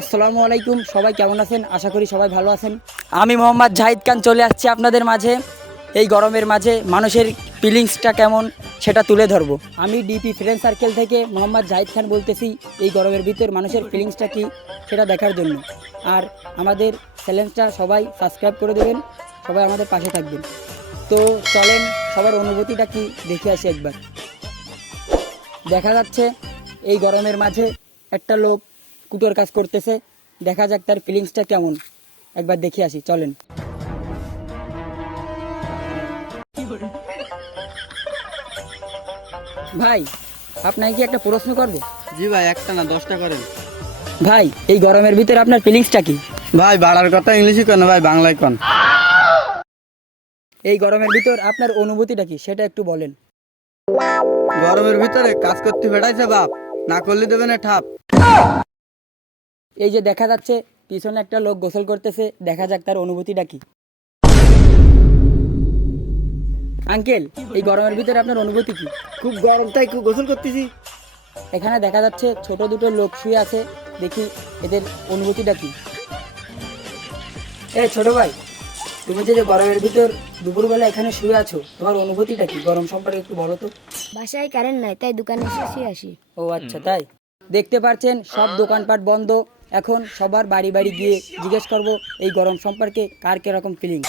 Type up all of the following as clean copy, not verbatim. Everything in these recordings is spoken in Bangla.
আসসালামু আলাইকুম, সবাই কেমন আছেন? আশা করি সবাই ভালো আছেন। আমি মোহাম্মদ জাহিদ খান চলে আসছি আপনাদের মাঝে। এই গরমের মাঝে মানুষের ফিলিংসটা কেমন সেটা তুলে ধরবো। আমি ডিপি ফ্রেন্ড সার্কেল থেকে মোহাম্মদ জাহিদ খান বলতেছি। এই গরমের ভিতর মানুষের ফিলিংসটা কি সেটা দেখার জন্য। আর আমাদের চ্যানেলটা সবাই সাবস্ক্রাইব করে দেবেন, সবাই আমাদের পাশে থাকবেন। তো চলেন সবার অনুভূতিটা কি দেখে আসি একবার। দেখা যাচ্ছে এই গরমের মাঝে একটা লোক কুটোর কাজ করতেছে। দেখা যাক তার ফিলিংসটা কেমন, একবার দেখে আসি চলেন। ভাই, আপনাকে কি একটা প্রশ্ন করব? জি ভাই, একটা না 10টা করেন। ভাই, এই গরমের ভিতরে আপনার ফিলিংসটা কি? ভাই বাড়ার কথা ইংলিশে কন না ভাই, বাংলায় কন। এই গরমের ভিতর আপনার অনুভূতিটা কি সেটা একটু বলেন। গরমের ভিতরে কাজ করতে ফেটাইছে বাপ, না করলে দেবে না ঠাপ। এই যে দেখা যাচ্ছে পিছনে একটা লোক গোসল করতেছে, দেখা যাক তার অনুভূতিটা কি। আঙ্কেল, এই গরমের ভিতরে আপনার অনুভূতি কি? খুব গরম, তাই খুব গোসল করতেছি। এখানে দেখা যাচ্ছে ছোট দুটো লোক শুয়ে আছে, দেখি এদের অনুভূতিটা কি। এই ছোট ভাই, তুমি যে গরমের ভিতর দুপুরবেলা এখানে শুয়ে আছো, তোমার অনুভূতিটা কি গরম সম্পর্কে একটু বলো তো। বাসায় কারেন্ট নাই, তাই দোকানে এসে শুয়ে আসি। ও আচ্ছা, তাই। দেখতে পাচ্ছেন সব দোকানপাট বন্ধ। এখন সবার বাড়ি বাড়ি গিয়ে জিজ্ঞেস করব এই গরম সম্পর্কে কার কিরকম ফিলিং।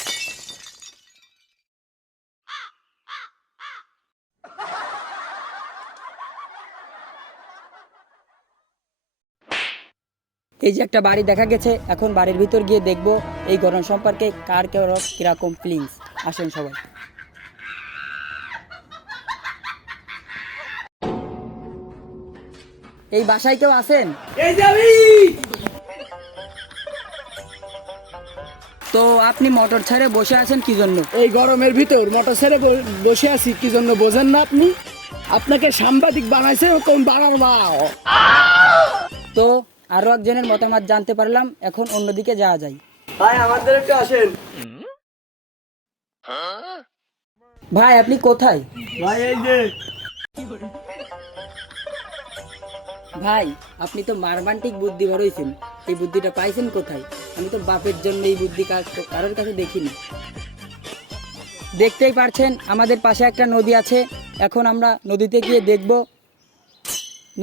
এই যে একটা বাড়ি দেখা গেছে, এখন বাড়ির ভিতর গিয়ে দেখব এই গরম সম্পর্কে কার কিরকম ফিলিংস। আসেন সবাই। এই বাসায় কেউ আছেন? তো আপনি মোটর ছেড়ে বসে আছেন কি জন্য? এই গরমের ভিতর মোটর ছেড়ে বসে আছি কি জন্য বোঝেন না আপনি? আপনাকে সাংবাদিক বানাইছে, তুমি বানাও না। তো আরো একজনের মতামত জানতে পারলাম, এখন অন্যদিকে যাওয়া যায়। ভাই আমাদের একটু আসেন। ভাই, আপনি কোথায়? ভাই এই যে। ভাই, আপনি তো মারমান্টিক বুদ্ধি বেরোইছেন, এই বুদ্ধিটা পাইছেন কোথায়? আমি তো বাপের জন্য এই বুদ্ধি কারোর কাছে দেখিনি। দেখতেই পারছেন আমাদের পাশে একটা নদী আছে। এখন আমরা নদীতে গিয়ে দেখব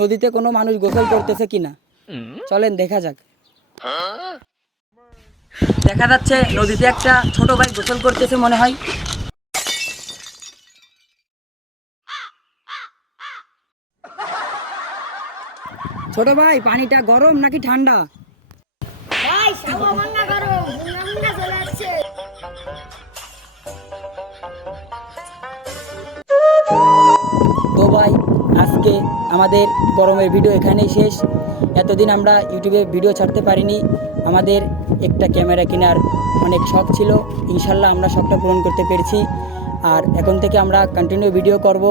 নদীতে কোনো মানুষ গোসল করতেছে কিনা। চলেন দেখা যাক। দেখা যাচ্ছে নদীতে একটা ছোট ভাই গোসল করতেছে মনে হয়। ছোট ভাই, পানিটা গরম নাকি ঠান্ডা? ভাই সাবা ভাঙা গরম, মুন্না মুন্না চলে আসছে। তো ভাই, আজকে আমাদের গরমের ভিডিও এখানেই শেষ। এতদিন আমরা ইউটিউবে ভিডিও ছাড়তে পারিনি, আমাদের একটা ক্যামেরা কেনার অনেক শখ ছিল। ইনশাল্লাহ আমরা শখটা পূরণ করতে পেরেছি। আর এখন থেকে আমরা কন্টিনিউ ভিডিও করব।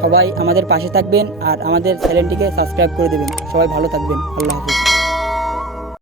সবাই আমাদের পাশে থাকবেন আর আমাদের চ্যানেলটিকে সাবস্ক্রাইব করে দেবেন। সবাই ভালো থাকবেন। আল্লাহ হাফিজ।